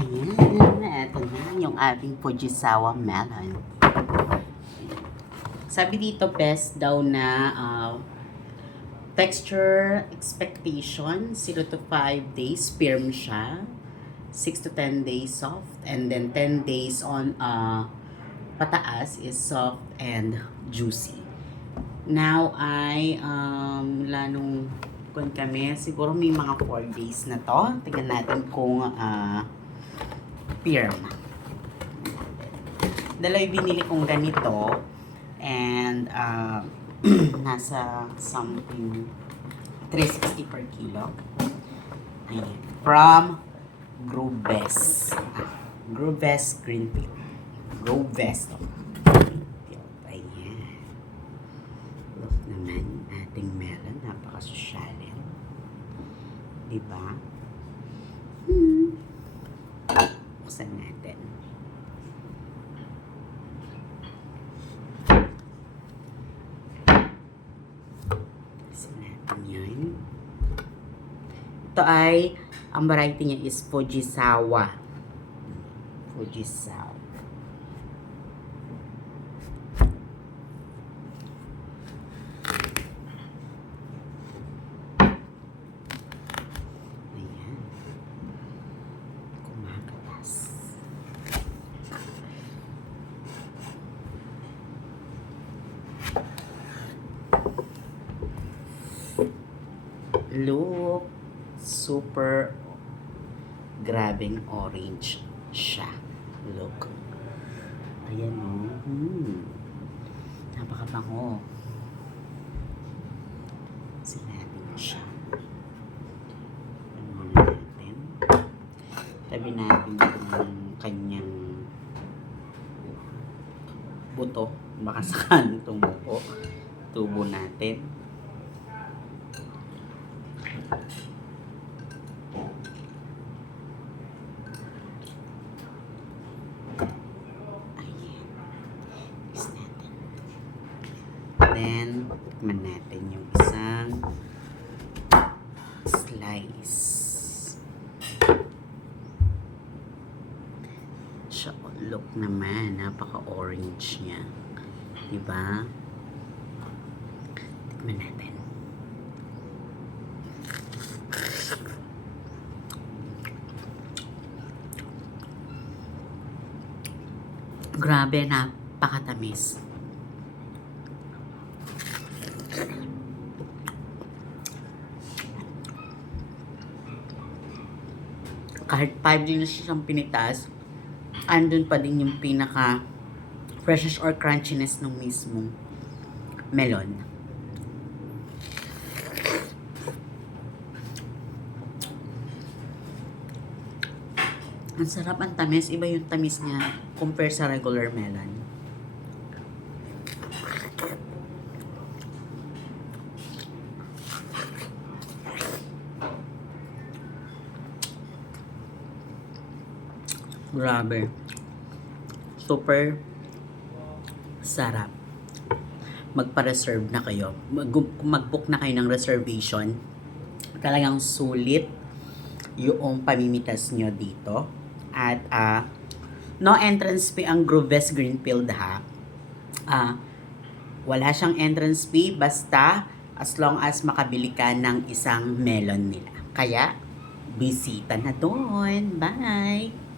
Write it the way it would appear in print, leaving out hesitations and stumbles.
Ayan, eto na yung ating Fujisawa melon. Sabi dito, best daw na texture expectation, 0 to 5 days, firm siya. 6 to 10 days soft, and then 10 days on pataas is soft and juicy. Now ay lalong kung kami, siguro may mga 4 days na to. Tingnan natin kung firm. Dalawa yung binili kong ganito, and nasa something 360 per kilo. Ayan. From Growbest. Growbest Green Peel. Growbest. Ayan. Look naman ating melon. Napaka-sosyalin. Diba? Buksan natin. Buksan natin yan. Ito ay, ang variety niya is Fujisawa. Fujisawa. Ayan. Kumakalas. Look, super grabing orange siya. Look. Ayan o. Napakabango. Sinabi na siya. Ano natin? Tabi natin yung kanyang buto. Baka saan tumupo. Tubo natin. Then, tikman natin yung isang slice. So, look naman, napaka-orange niya. Diba? Tikman natin. Grabe, napakatamis. Kahit 5 din siyang pinitas, andun pa din yung pinaka freshness or crunchiness ng mismong melon. Ang sarap, ang tamis. Iba yung tamis niya compare sa regular melon. Grabe. Super sarap. Magpa-reserve na kayo. Mag-book na kayo ng reservation. Talagang sulit yung pamimitas nyo dito. At no entrance fee ang Growbest Greenfield ha. Wala siyang entrance fee basta as long as makabili ka ng isang melon nila. Kaya, bisita na doon. Bye!